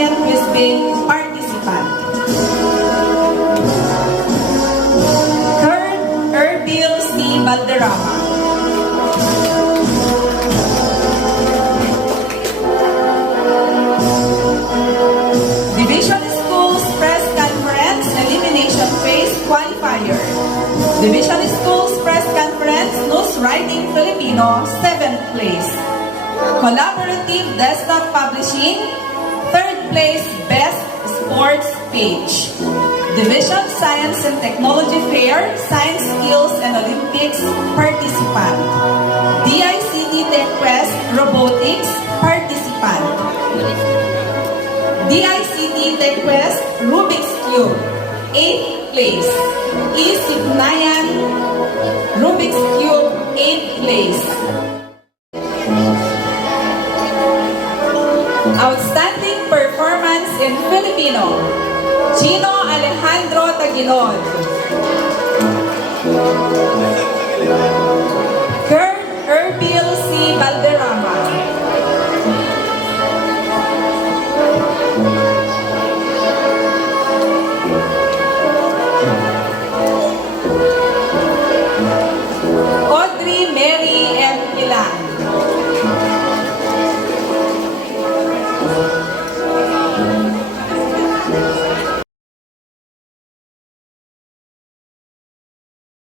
student who is being participant. Third, Erbil C. Valderrama. Division Schools Press Conference Elimination Phase Qualifier. Division Schools Press Conference News Writing Filipino, 7th place. Collaborative Desktop Publishing, 3rd place Best Sports Page. Division Science and Technology Fair, Science Skills and Olympics participant. DICT TechQuest Robotics participant. DICT TechQuest Rubik's Cube, 8th place. Isipnayan Rubik's Cube, 8th place. Outstanding Performance in Filipino, Gino Alejandro Taguilon.